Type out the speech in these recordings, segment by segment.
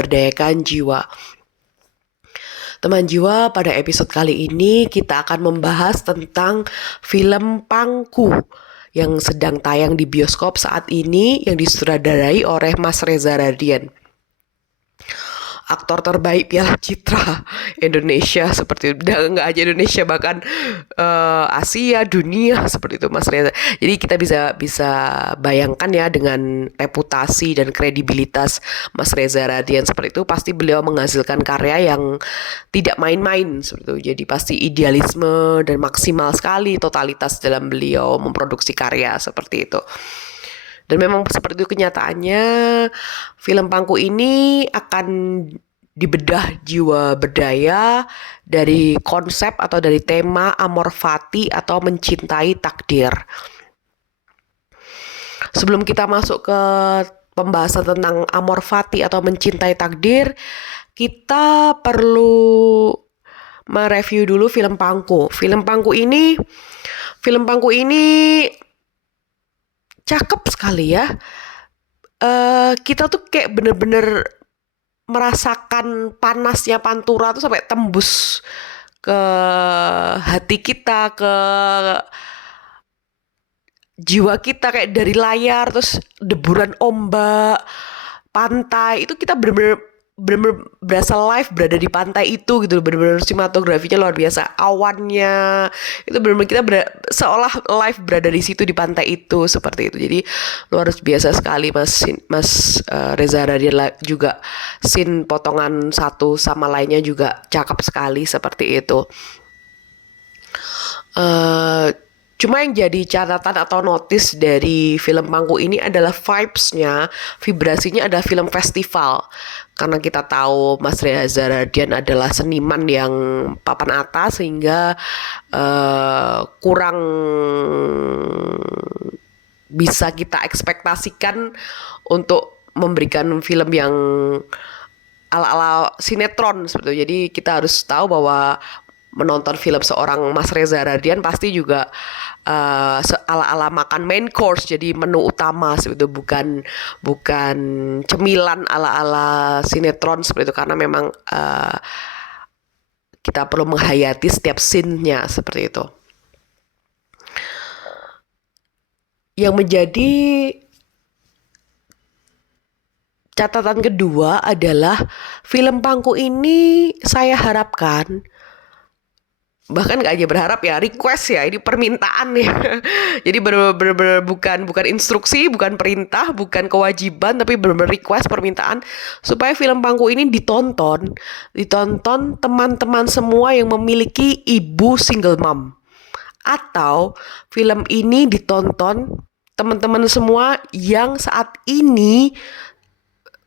memberdayakan jiwa. Teman jiwa, pada episode kali ini kita akan membahas tentang film Pangku yang sedang tayang di bioskop saat ini, yang disutradarai oleh Mas Reza Radian, aktor terbaik Piala Citra Indonesia seperti itu. Dan nggak aja Indonesia, bahkan Asia, dunia seperti itu Mas Reza. Jadi kita bisa bayangkan ya, dengan reputasi dan kredibilitas Mas Reza Radian seperti itu, pasti beliau menghasilkan karya yang tidak main-main seperti itu. Jadi pasti idealisme dan maksimal sekali totalitas dalam beliau memproduksi karya seperti itu. Dan memang seperti itu kenyataannya, film Pangku ini akan dibedah jiwa berdaya dari konsep atau dari tema amor fati atau mencintai takdir. Sebelum kita masuk ke pembahasan tentang amor fati atau mencintai takdir, kita perlu mereview dulu film Pangku. Film Pangku ini cakep sekali ya. Kita tuh kayak bener-bener merasakan panasnya Pantura tuh sampai tembus ke hati kita, ke jiwa kita, kayak dari layar, terus deburan ombak, pantai, itu kita bener-bener berasa live berada di pantai itu gitu, bener-bener sinematografinya luar biasa, awannya itu bener-bener kita seolah live berada di situ di pantai itu seperti itu. Jadi luar biasa sekali Mas Reza Radian. Juga scene potongan satu sama lainnya juga cakep sekali seperti itu. Cuma yang jadi catatan atau notice dari film Pangku ini adalah vibes-nya, vibrasinya adalah film festival. Karena kita tahu Mas Reza Radian adalah seniman yang papan atas, sehingga kurang bisa kita ekspektasikan untuk memberikan film yang ala-ala sinetron seperti itu. Jadi kita harus tahu bahwa menonton film seorang Mas Reza Radian pasti juga ala-ala makan main course, jadi menu utama seperti itu, bukan cemilan ala-ala sinetron seperti itu, karena memang kita perlu menghayati setiap scene-nya seperti itu. Yang menjadi catatan kedua adalah film Pangku ini saya harapkan, bahkan gak aja berharap ya, request ya, ini permintaan ya. Jadi bener-bener bukan instruksi, bukan perintah, bukan kewajiban, tapi bener-bener request, permintaan, supaya film Pangku ini ditonton teman-teman semua yang memiliki ibu single mom, atau film ini ditonton teman-teman semua yang saat ini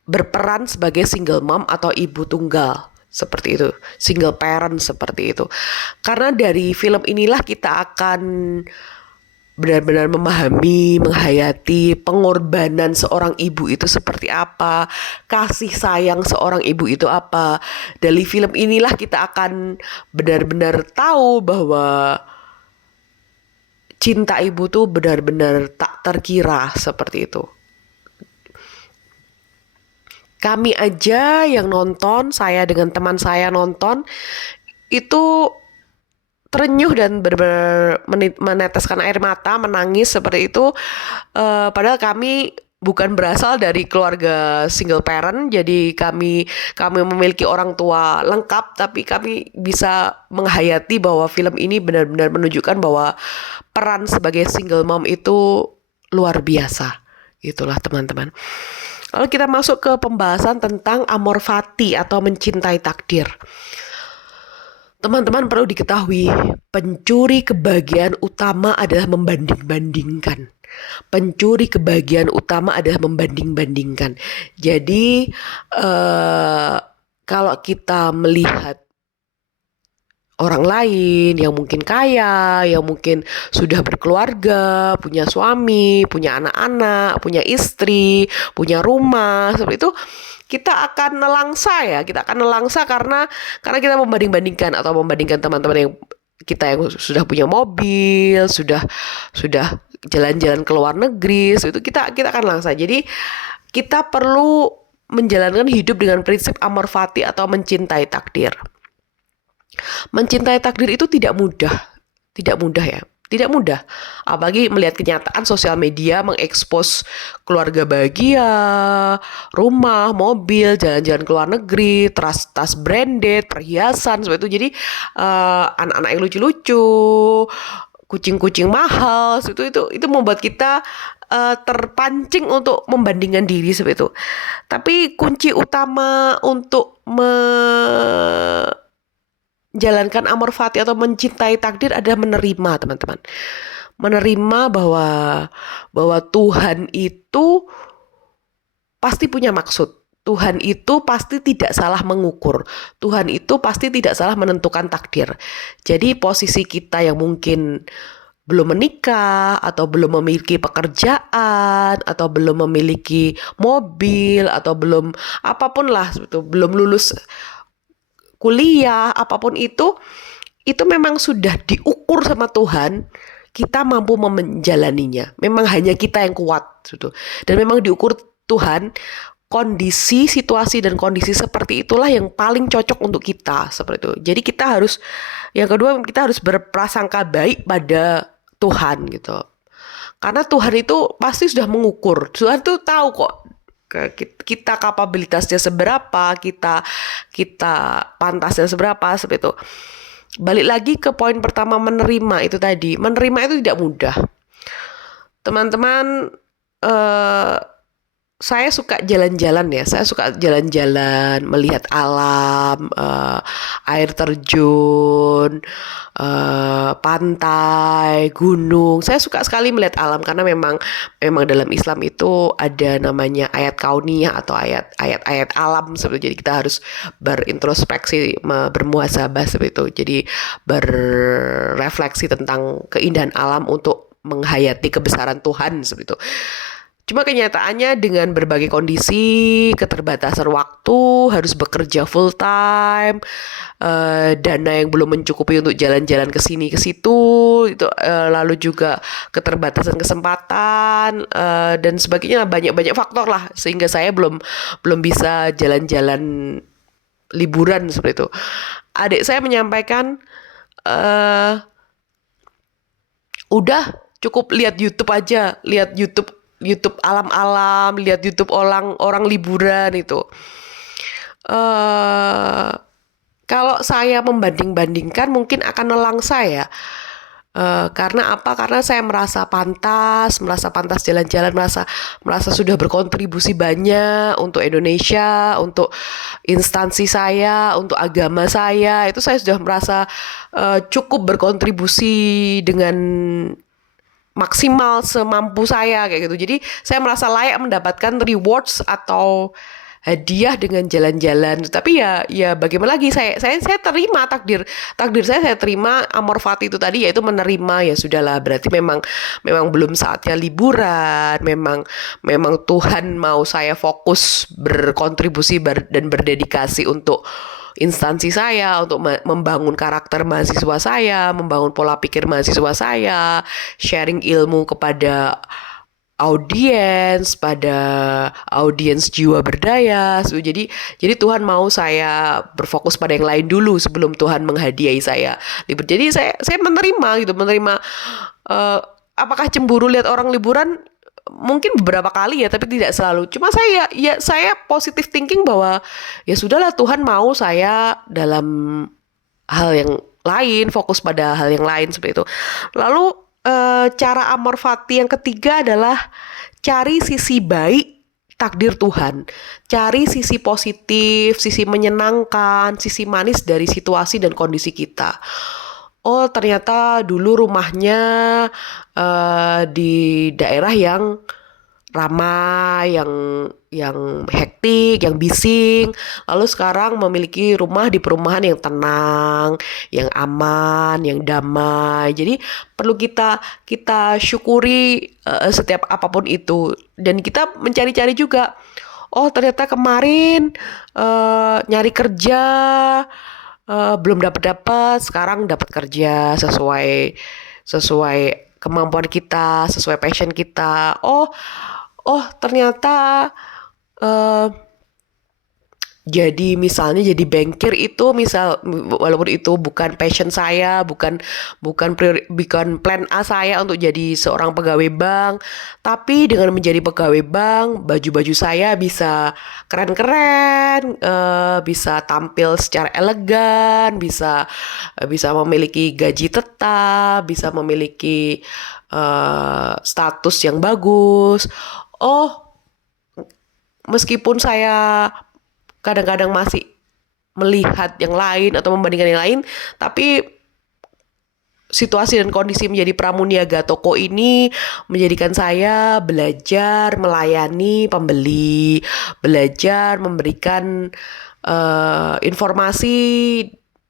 berperan sebagai single mom atau ibu tunggal seperti itu, single parent seperti itu. Karena dari film inilah kita akan benar-benar memahami, menghayati pengorbanan seorang ibu itu seperti apa, kasih sayang seorang ibu itu apa. Dari film inilah kita akan benar-benar tahu bahwa cinta ibu tuh benar-benar tak terkira seperti itu. Kami aja yang nonton, saya dengan teman saya nonton, itu terenyuh dan benar-benar meneteskan air mata, menangis seperti itu. Padahal kami bukan berasal dari keluarga single parent, jadi kami memiliki orang tua lengkap, tapi kami bisa menghayati bahwa film ini benar-benar menunjukkan bahwa peran sebagai single mom itu luar biasa. Itulah teman-teman. Lalu kita masuk ke pembahasan tentang amor fati atau mencintai takdir. Teman-teman perlu diketahui, pencuri kebahagiaan utama adalah membanding-bandingkan. Pencuri kebahagiaan utama adalah membanding-bandingkan. Jadi kalau kita melihat orang lain yang mungkin kaya, yang mungkin sudah berkeluarga, punya suami, punya anak-anak, punya istri, punya rumah, seperti itu, kita akan nelangsa karena kita membanding-bandingkan atau membandingkan teman-teman yang kita yang sudah punya mobil, sudah jalan-jalan ke luar negeri, itu kita akan langsa. Jadi kita perlu menjalankan hidup dengan prinsip amor fati atau mencintai takdir. Mencintai takdir itu tidak mudah ya. Tidak mudah, apalagi melihat kenyataan sosial media mengekspos keluarga bahagia, rumah, mobil, jalan-jalan ke luar negeri, tas branded, perhiasan, seperti itu. Jadi anak-anak yang lucu-lucu, kucing-kucing mahal, itu membuat kita terpancing untuk membandingkan diri seperti itu. Tapi kunci utama untuk menjalankan amor fati atau mencintai takdir adalah menerima, teman-teman. Menerima bahwa Tuhan itu pasti punya maksud. Tuhan itu pasti tidak salah mengukur. Tuhan itu pasti tidak salah menentukan takdir. Jadi posisi kita yang mungkin belum menikah, atau belum memiliki pekerjaan, atau belum memiliki mobil, atau belum apapun lah, belum lulus kuliah, apapun itu memang sudah diukur sama Tuhan, kita mampu menjalaninya. Memang hanya kita yang kuat, gitu. Dan memang diukur Tuhan, kondisi, situasi, dan kondisi seperti itulah yang paling cocok untuk kita, seperti itu. Jadi kita harus, yang kedua, kita harus berprasangka baik pada Tuhan, gitu. Karena Tuhan itu pasti sudah mengukur. Tuhan tuh tahu kok kita kapabilitasnya seberapa, kita pantasnya seberapa, seperti itu. Balik lagi ke poin pertama, menerima itu tadi. Menerima itu tidak mudah. Teman-teman, saya suka jalan-jalan ya. Saya suka jalan-jalan, melihat alam, air terjun, pantai, gunung. Saya suka sekali melihat alam karena memang dalam Islam itu ada namanya ayat kauniyah atau ayat alam seperti itu. Jadi kita harus berintrospeksi, bermuhasabah seperti itu. Jadi berrefleksi tentang keindahan alam untuk menghayati kebesaran Tuhan seperti itu. Cuma kenyataannya dengan berbagai kondisi, keterbatasan waktu, harus bekerja full time, dana yang belum mencukupi untuk jalan-jalan ke sini ke situ, itu lalu juga keterbatasan kesempatan dan sebagainya, banyak faktor lah sehingga saya belum bisa jalan-jalan liburan seperti itu. Adik saya menyampaikan udah cukup lihat YouTube aja, lihat YouTube alam-alam, lihat YouTube orang liburan itu. Kalau saya membanding-bandingkan mungkin akan nelangsa ya. Karena apa? Karena saya merasa pantas jalan-jalan, merasa sudah berkontribusi banyak untuk Indonesia, untuk instansi saya, untuk agama saya. Itu saya sudah merasa cukup berkontribusi dengan maksimal semampu saya kayak gitu. Jadi saya merasa layak mendapatkan rewards atau hadiah dengan jalan-jalan. Tapi ya bagaimana lagi, saya terima takdir saya terima amor fati itu tadi, yaitu menerima. Ya sudahlah, berarti memang belum saatnya liburan. Memang Tuhan mau saya fokus berkontribusi dan berdedikasi untuk instansi saya, untuk membangun karakter mahasiswa saya, membangun pola pikir mahasiswa saya, sharing ilmu kepada audiens jiwa berdaya. Jadi Tuhan mau saya berfokus pada yang lain dulu sebelum Tuhan menghadiahi saya. Jadi saya menerima apakah cemburu lihat orang liburan? Mungkin beberapa kali ya, tapi tidak selalu. Cuma saya positive thinking bahwa ya sudahlah, Tuhan mau saya dalam hal yang lain, fokus pada hal yang lain seperti itu. Lalu cara amor fati yang ketiga adalah cari sisi baik takdir Tuhan. Cari sisi positif, sisi menyenangkan, sisi manis dari situasi dan kondisi kita. Oh, ternyata dulu rumahnya di daerah yang ramai, yang hektik, yang bising. Lalu sekarang memiliki rumah di perumahan yang tenang, yang aman, yang damai. Jadi perlu kita syukuri setiap apapun itu. Dan kita mencari-cari juga. Oh, ternyata kemarin nyari kerja belum dapat, sekarang dapat kerja sesuai kemampuan kita, sesuai passion kita. Oh ternyata Jadi misalnya jadi bankir itu walaupun itu bukan passion saya, bukan plan A saya untuk jadi seorang pegawai bank, tapi dengan menjadi pegawai bank, baju-baju saya bisa keren-keren, bisa tampil secara elegan, bisa memiliki gaji tetap, bisa memiliki status yang bagus. Oh, meskipun saya kadang-kadang masih melihat yang lain atau membandingkan yang lain, tapi situasi dan kondisi menjadi pramuniaga toko ini menjadikan saya belajar melayani pembeli, belajar memberikan informasi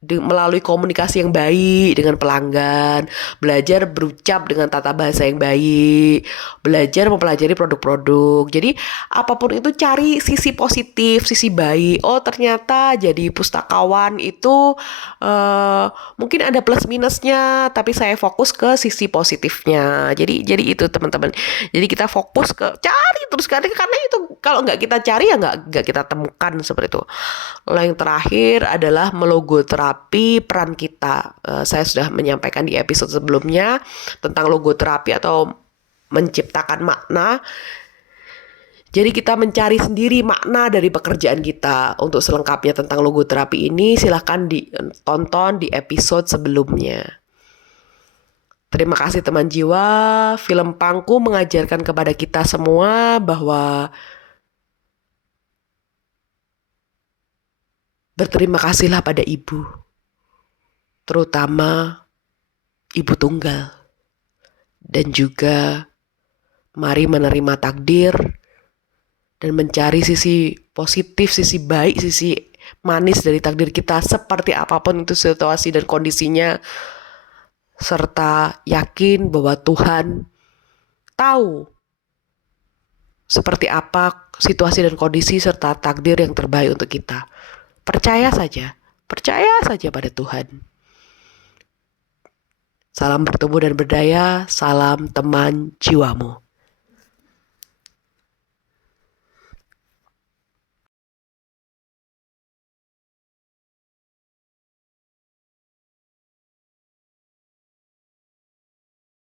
melalui komunikasi yang baik dengan pelanggan, belajar berucap dengan tata bahasa yang baik, belajar mempelajari produk-produk. Jadi apapun itu cari sisi positif, sisi baik. Oh ternyata jadi pustakawan itu mungkin ada plus minusnya, tapi saya fokus ke sisi positifnya. Jadi itu teman-teman. Jadi kita fokus ke cari terus karena itu kalau nggak kita cari ya nggak kita temukan seperti itu. Lalu yang terakhir adalah melogoterapi peran kita. Saya sudah menyampaikan di episode sebelumnya tentang logoterapi atau menciptakan makna. Jadi kita mencari sendiri makna dari pekerjaan kita. Untuk selengkapnya tentang logoterapi ini silahkan ditonton di episode sebelumnya. Terima kasih teman jiwa. Film Pangku mengajarkan kepada kita semua bahwa berterima kasihlah pada ibu, terutama ibu tunggal. Dan juga mari menerima takdir dan mencari sisi positif, sisi baik, sisi manis dari takdir kita seperti apapun itu situasi dan kondisinya. Serta yakin bahwa Tuhan tahu seperti apa situasi dan kondisi serta takdir yang terbaik untuk kita. Percaya saja pada Tuhan. Salam bertumbuh dan berdaya, salam teman jiwamu.